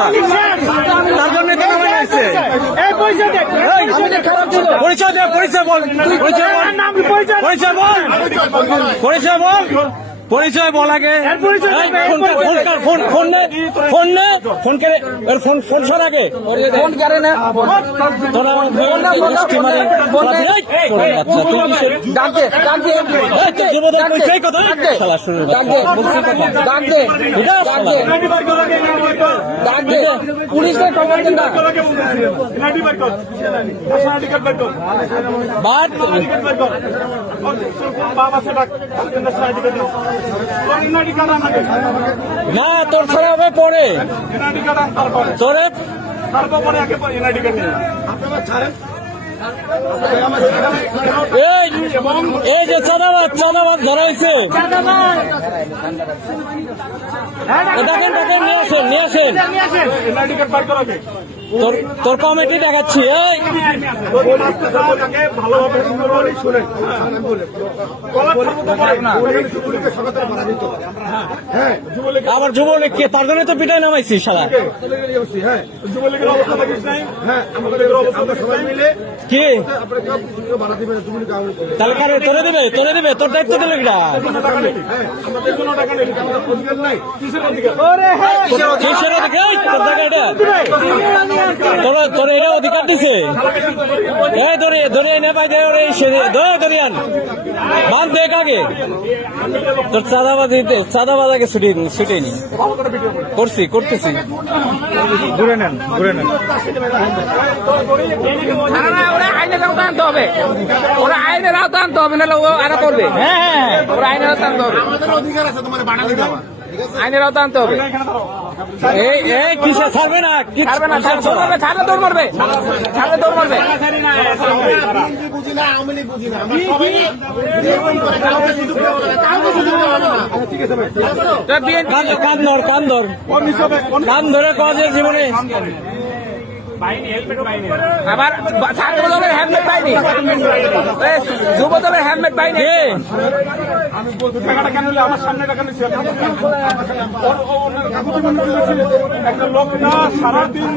সমস্যা? তার জন্য কেন নামাই আসছে? পরিচয় দে, পরিচয় বল, পরিচয় বল, পরিচয় বল, পরিচয় বল, পরিচয় বল আগে। ফোন সর আগে, ফোন করে না তোরা পুলিশের খবর দেন না। না তোর ছাড়া হবে পরে তোরে এই যে চাঁদাবাদ ধরাইছে, দেখেন দেখেন নিয়ে আসেন তোর কমিটি দেখাচ্ছি। আবার যুবলীগ কে? তার জন্য তো পিটাই নামাইছি সারা কি? তাহলে কারে তোরে দিবে? তোর দায়িত্ব দিল কিনা? কিসের অধিকার? তোর জায়গা এটা তোর এটা অধিকার দিছে? ধরে এনে পাই দরিয়ান মান দেখ আগে তোর চাঁদাবাজ আগে ছুটেনি করতেছি। ঘুরে নেন ওরা আইনের আওতা আনতে হবে, ওরা আইনের আওতা আনতে হবে, নাহলে ও আরো করবে। হ্যাঁ ওরা আইনের আওতা আনতে হবে, আইনের আওতা আনতে হবে। এই কিসে ছাড়বে না? ছাড়লে দৌড় মারবে। কান ধরে কাজের জীবনে আবার ছাত্র দলের হেলমেট পাইনি, যুব দলের হেলমেট পাইনি। আমি বলতে টাকাটা কেন আমার সামনে টাকা নিচ্ছে একটা লোক না সারাদিন